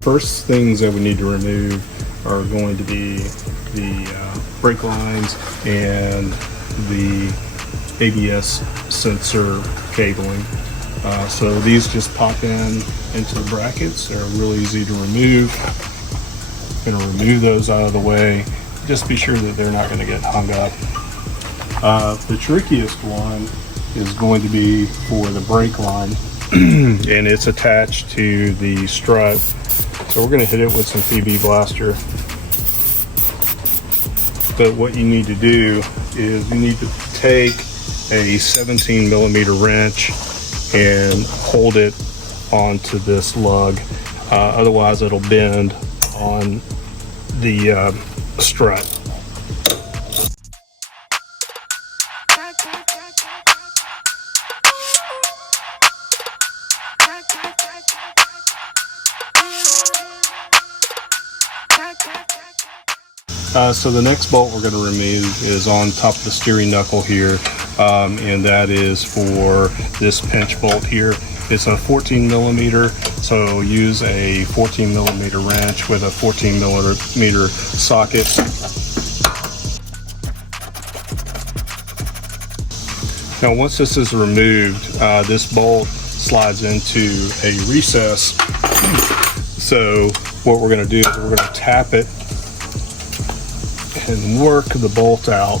First things that we need to remove are going to be the brake lines and the ABS sensor cabling. So these just pop into the brackets. They're really easy to remove. I'm going to remove those out of the way. Just be sure that they're not going to get hung up. The trickiest one is going to be for the brake line, and it's attached to the strut. So we're going to hit it with some PB Blaster. But what you need to do is you need to take a 17 millimeter wrench and hold it onto this lug. Otherwise it'll bend on the strut. So the next bolt we're going to remove is on top of the steering knuckle here, and that is for this pinch bolt here. It's a 14 millimeter, so use a 14 millimeter wrench with a 14 millimeter socket. Now once this is removed, this bolt slides into a recess. So what we're going to do is we're going to tap it and work the bolt out.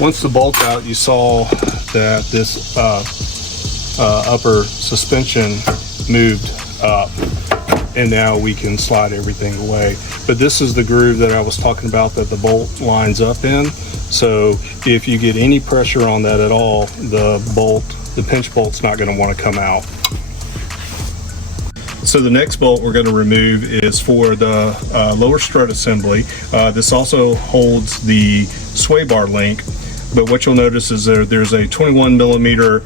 Once the bolt's out, you saw that this upper suspension moved up, and now we can slide everything away. But this is the groove that I was talking about that the bolt lines up in. So if you get any pressure on that at all, the pinch bolt's not going to want to come out. So the next bolt we're going to remove is for the lower strut assembly. This also holds the sway bar link, but what you'll notice is there's a 21 millimeter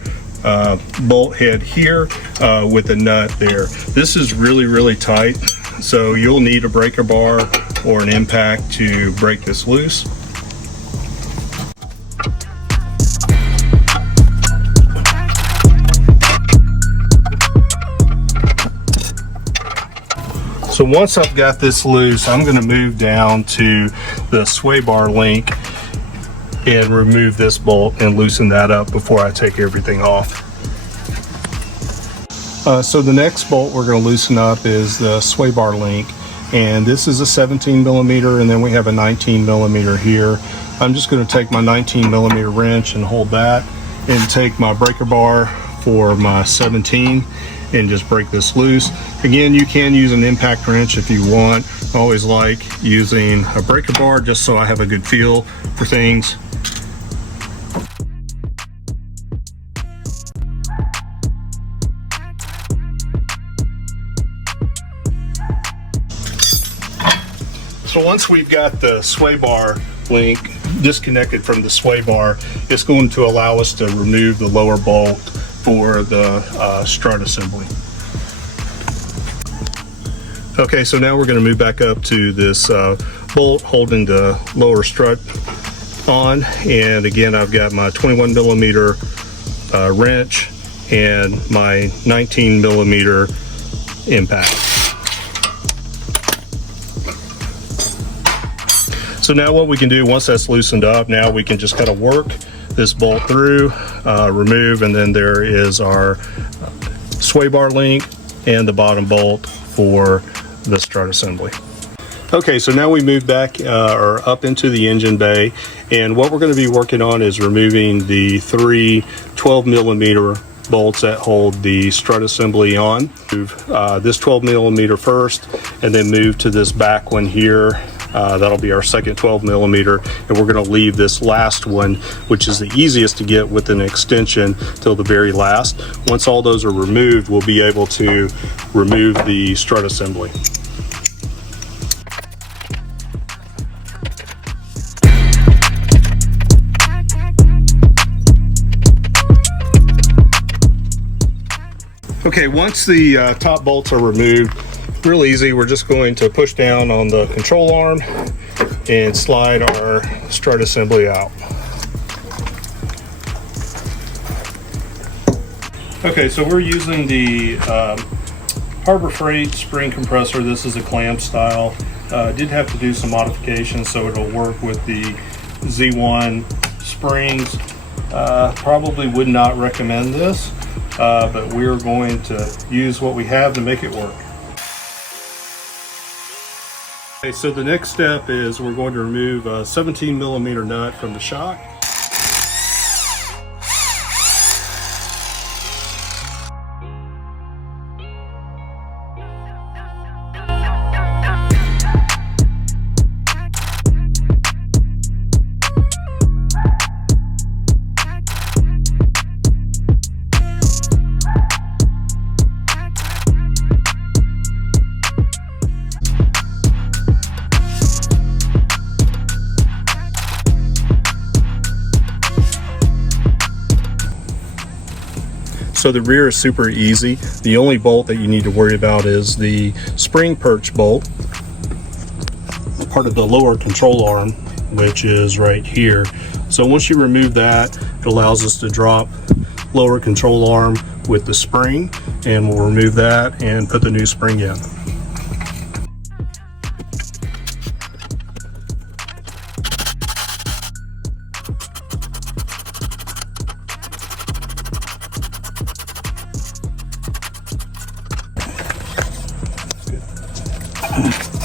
bolt head here with a nut there. This is really tight, so you'll need a breaker bar or an impact to break this loose. So once I've got this loose, I'm going to move down to the sway bar link and remove this bolt and loosen that up before I take everything off. So the next bolt we're going to loosen up is the sway bar link, and this is a 17 millimeter, and then we have a 19 millimeter here. I'm just going to take my 19 millimeter wrench and hold that, and take my breaker bar for my 17 and just break this loose. Again, you can use an impact wrench if you want. I always like using a breaker bar just so I have a good feel for things. So once we've got the sway bar link disconnected from the sway bar, it's going to allow us to remove the lower bolt for the strut assembly. Okay, so now we're going to move back up to this bolt holding the lower strut on, and again I've got my 21 millimeter wrench and my 19 millimeter impact. So now what we can do, once that's loosened up, now we can just kind of work this bolt through, remove, and then there is our sway bar link and the bottom bolt for the strut assembly. Okay, so now we move back or up into the engine bay, and what we're going to be working on is removing the three 12 millimeter bolts that hold the strut assembly on. Move this 12 millimeter first, and then move to this back one here. That'll be our second 12 millimeter, and we're going to leave this last one, which is the easiest to get with an extension, till the very last. Once all those are removed, we'll be able to remove the strut assembly. Okay, once the top bolts are removed, real easy, we're just going to push down on the control arm and slide our strut assembly out. Okay, so we're using the Harbor Freight spring compressor. This is a clamp style. Did have to do some modifications so it'll work with the Z1 springs. Probably would not recommend this, but we're going to use what we have to make it work. Okay, so the next step is we're going to remove a 17mm nut from the shock. So the rear is super easy. The only bolt that you need to worry about is the spring perch bolt, part of the lower control arm, which is right here. So once you remove that, it allows us to drop lower control arm with the spring, and we'll remove that and put the new spring in. Good.